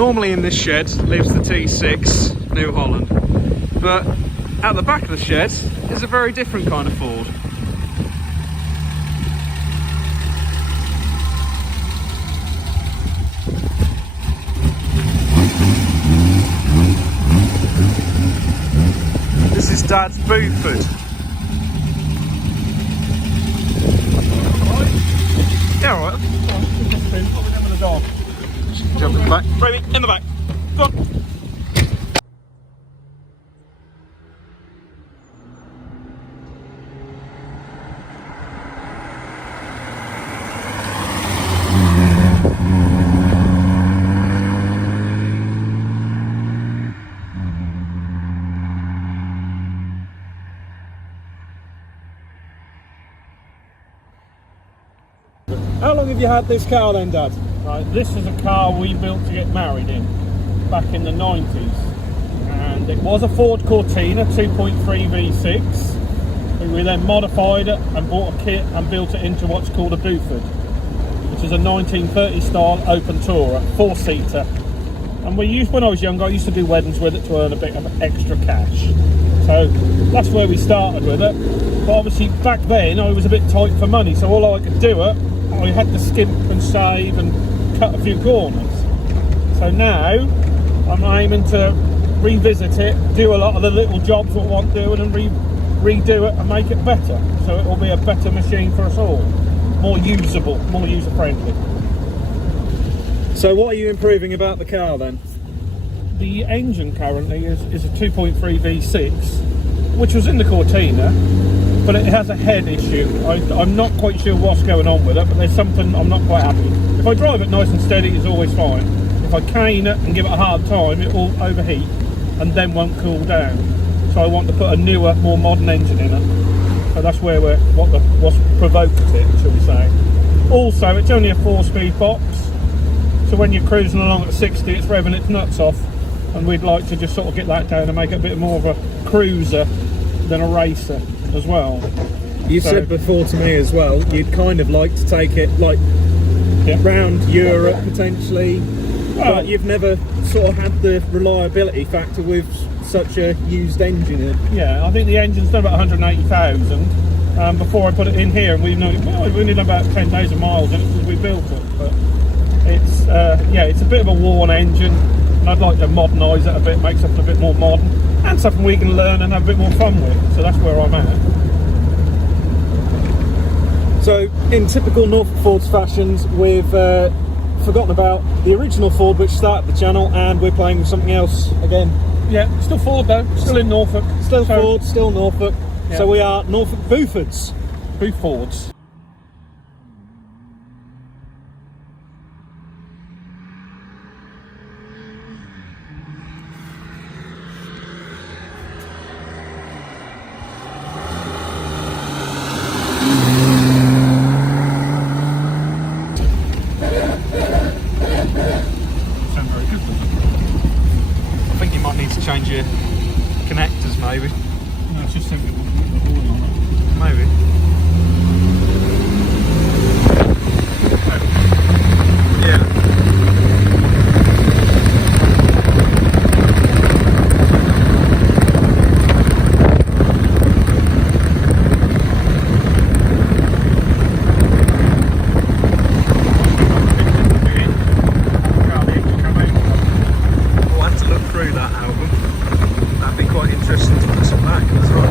Normally in this shed lives the T6 New Holland, but at the back of the shed is a very different kind of Ford. This is Dad's Beauford. Yeah, alright. Jump in the back. Baby, in the back. Go on. How long have you had this car then, Dad? Right, this is a car we built to get married in back in the 90s, and it was a Ford Cortina 2.3 V6. We then modified it and bought a kit and built it into what's called a Beauford, which is a 1930 style open tourer, 4-seater. And when I was younger, I used to do weddings with it to earn a bit of extra cash. So that's where we started with it. But obviously back then I was a bit tight for money, so all I could do I had to skimp and save and cut a few corners. So now I'm aiming to revisit it, do a lot of the little jobs I want doing, and redo it and make it better. So it will be a better machine for us all, more usable, more user friendly. So what are you improving about the car then? The engine currently is a 2.3 V6, which was in the Cortina, but it has a head issue. I'm not quite sure what's going on with it, but there's something I'm not quite happy with. If I drive it nice and steady, it's always fine. If I cane it and give it a hard time, it will overheat and then won't cool down. So I want to put a newer, more modern engine in it. So that's where what's provoked it, shall we say. Also, it's only a 4-speed box, so when you're cruising along at 60, it's revving its nuts off, and we'd like to just sort of get that down and make it a bit more of a cruiser than a racer as well. You've said before to me as well, you'd kind of like to take it like round Europe potentially, but you've never sort of had the reliability factor with such a used engine in. Yeah, I think the engine's done about 180,000 before I put it in here, and we've only done about 10,000 miles in it since we built it. But it's it's a bit of a worn engine, and I'd like to modernise it a bit, make something a bit more modern, and something we can learn and have a bit more fun with. So that's where I'm at. So in typical Norfolk Ford's fashions, we've forgotten about the original Ford which started the channel, and we're playing with something else again. Yeah, still Ford though, still in Norfolk. Still Ford, still Norfolk. Yeah. So we are Norfolk Beaufords. Beaufords. Change your connectors maybe. No, it's just simply the horn on it. Maybe. Yeah. We'll have to look through that album. That'd be quite interesting to put some back as well.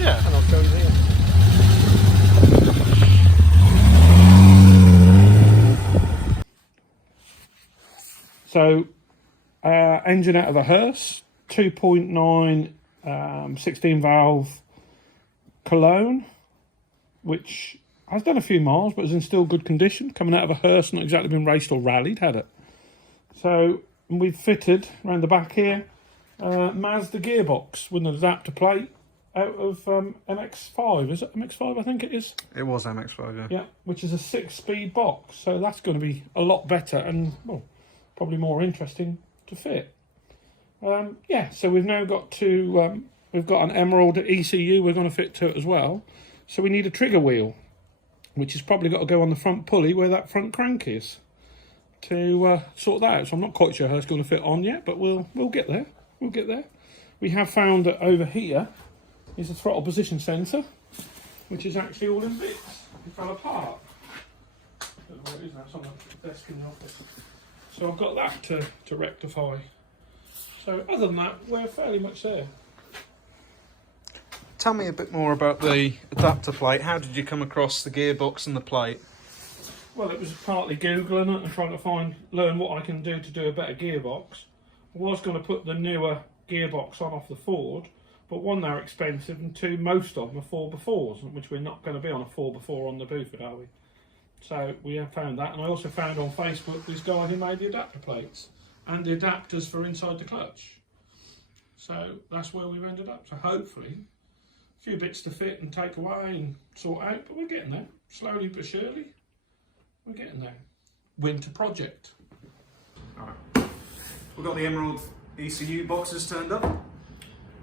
Yeah, and I'll show you here. So, engine out of a hearse, 2.9 16 valve Cologne, which has done a few miles but is in still good condition, coming out of a hearse, not exactly been raced or rallied, had it? So we've fitted around the back here Mazda gearbox with an adapter plate out of MX-5. Is it MX-5? I think it is. It was MX-5, yeah. Yeah, which is a 6-speed box. So that's going to be a lot better and, well, probably more interesting to fit. Yeah, so we've now got to, we've got an Emerald ECU we're going to fit to it as well. So we need a trigger wheel, which has probably got to go on the front pulley where that front crank is to sort that out. So I'm not quite sure how it's going to fit on yet, but we'll get there. We'll get there. We have found that over here is a throttle position sensor, which is actually all in bits. It fell apart. I don't know where it is now. It's on the desk in the office. So I've got that to rectify. So other than that, we're fairly much there. Tell me a bit more about the adapter plate. How did you come across the gearbox and the plate? Well, it was partly Googling it and trying to learn what I can do to do a better gearbox. I was going to put the newer gearbox on off the Ford, but one, they're expensive, and two, most of them are 4x4s, which we're not going to be on a 4x4 on the Beauford, are we? So we have found that, and I also found on Facebook this guy who made the adapter plates and the adapters for inside the clutch. So that's where we've ended up. So hopefully a few bits to fit and take away and sort out, but we're getting there. Slowly but surely, we're getting there. Winter project. Alright. We've got the Emerald ECU boxes turned up.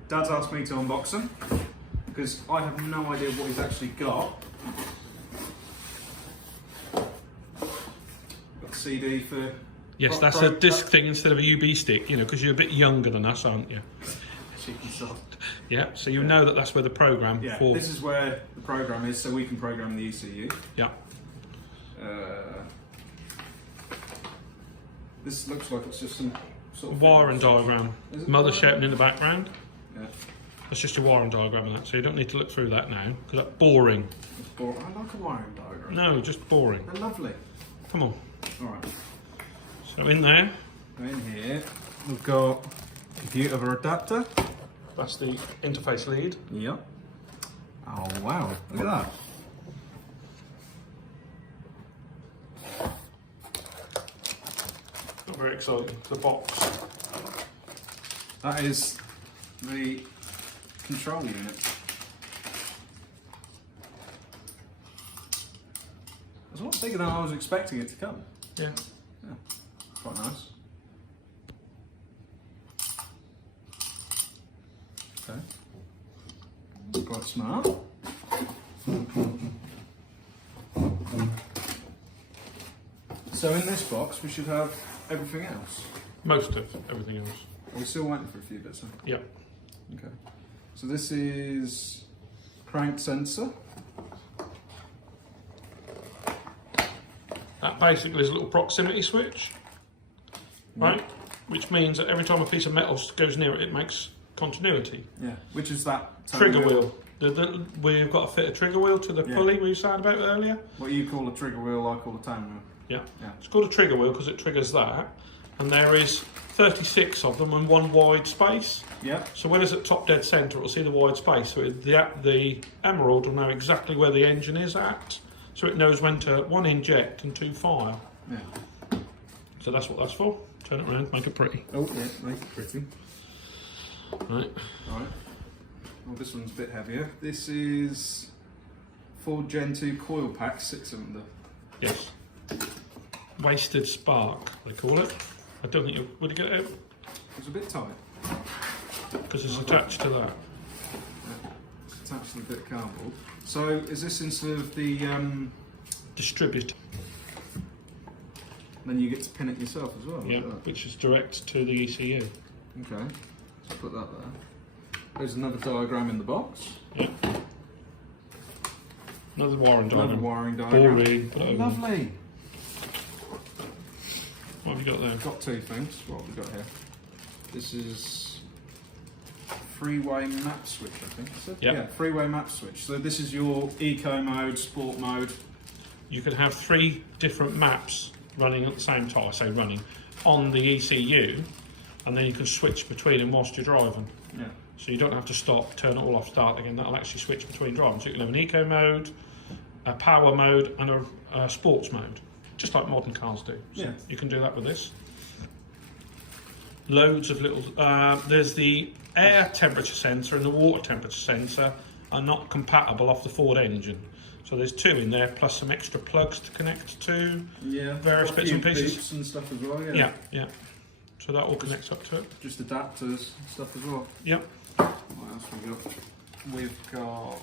Dad's asked me to unbox them because I have no idea what he's actually got. Got the CD for... Yes, that's a disc thing instead of a UB stick, you know, because you're a bit younger than us, aren't you? Cheeky soft. Yeah, so you know that that's where the program for... This is where the program is, so we can program the ECU. Yeah. This looks like it's just some sort of wiring diagram. Mother shouting in the background. Yeah. That's just your wiring diagram and that, so you don't need to look through that now, because that's boring. It's boring. I like a wiring diagram. No, just boring. They're lovely. Come on. Alright. So in there... In here, we've got a computer over adapter. That's the interface lead. Yep. Oh wow, look at that. Not very exciting. The box. That is the control unit. It's a lot bigger than I was expecting it to come. Yeah. Yeah, quite nice. Okay. Quite smart. So in this box we should have everything else. Most of everything else. We're still waiting for a few bits, huh? Yeah. Okay. So this is crank sensor. That basically is a little proximity switch, right? Which means that every time a piece of metal goes near it, it makes continuity. Yeah. Which is that trigger wheel. We've got to fit a trigger wheel to the pulley we were saying about earlier. What you call a trigger wheel, I call a tone wheel. Yeah. Yeah. It's called a trigger wheel because it triggers that, and there is 36 of them in one wide space. Yeah. So when it's at top dead centre, it'll see the wide space. So the Emerald will know exactly where the engine is at. So it knows when to, 1, inject and 2, fire. Yeah. So that's what that's for. Turn it around, make it pretty. Oh, yeah, make it pretty. Right. Right. Well, this one's a bit heavier. This is Ford Gen 2 coil pack 6-cylinder. Yes. Wasted spark, they call it. I don't think you would you get it out? It's a bit tight. Because it's attached to that. Yeah. It's attached to a bit of cardboard. So is this instead of the distribute? Then you get to pin it yourself as well. Yeah, which is direct to the ECU. Okay, so put that there. There's another diagram in the box. Yeah. Another wiring diagram. Another wiring diagram. Boring. Oh, lovely. What have you got there? I've got two things. What have we got here? This is freeway map switch, I think. Yep. Yeah, freeway map switch. So this is your eco mode, sport mode. You could have 3 different maps running at the same time, I say running, on the ECU, and then you can switch between them whilst you're driving. Yeah. So you don't have to stop, turn it all off, start again. That'll actually switch between driving. So you can have an eco mode, a power mode, and a sports mode, just like modern cars do. So yeah. you can do that with this. Loads of little. There's the air temperature sensor and the water temperature sensor are not compatible off the Ford engine. So there's two in there, plus some extra plugs to connect to various bits and pieces. Boots and stuff as well, Yeah. So that all connects up to it. Just adapters and stuff as well. Yep. What else we got? We've got...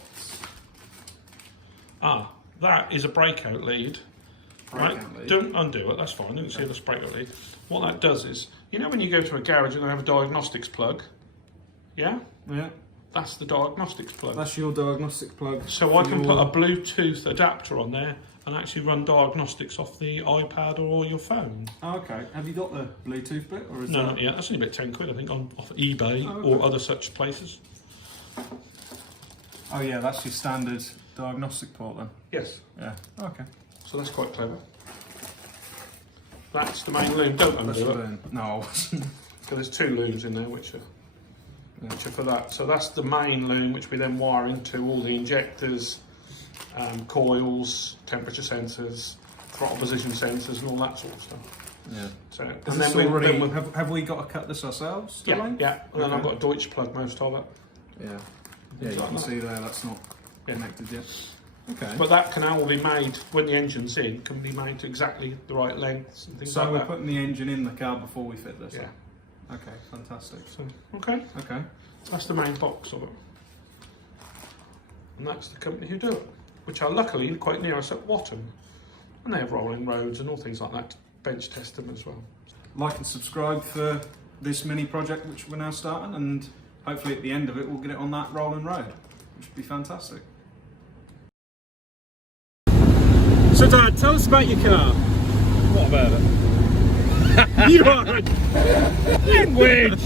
That is a breakout lead. Breakout lead. Don't undo it, that's fine. Don't see this breakout lead. What that does is, you know when you go to a garage and they have a diagnostics plug? Yeah? Yeah. That's the diagnostics plug. That's your diagnostic plug. So I can put a Bluetooth adapter on there and actually run diagnostics off the iPad or your phone. Oh, okay. Have you got the Bluetooth bit, or is No, that... not yet. That's only about 10 quid, I think, off eBay or other such places. Oh yeah, that's your standard diagnostic port then? Yes. Yeah. Okay. So that's quite clever. That's the main loom. Don't undo it. No, I wasn't. So there's two looms in there which are for that. So that's the main loom which we then wire into all the injectors, coils, temperature sensors, throttle position sensors and all that sort of stuff. Yeah. So, and then have we got to cut this ourselves? Yeah. And then I've got a Deutsch plug most of it. Yeah. Yeah, you can see there that's not connected yet. Okay. But that can all be made, when the engine's in, can be made to exactly the right lengths and things like that. So we're putting the engine in the car before we fit this? Yeah. Okay, fantastic. So, okay. Okay. That's the main box of it. And that's the company who do it, which are luckily quite near us at Watton. And they have rolling roads and all things like that to bench test them as well. Like and subscribe for this mini project which we're now starting, and hopefully at the end of it we'll get it on that rolling road, which would be fantastic. So Dad, tell us about your car. What about it? You are a language!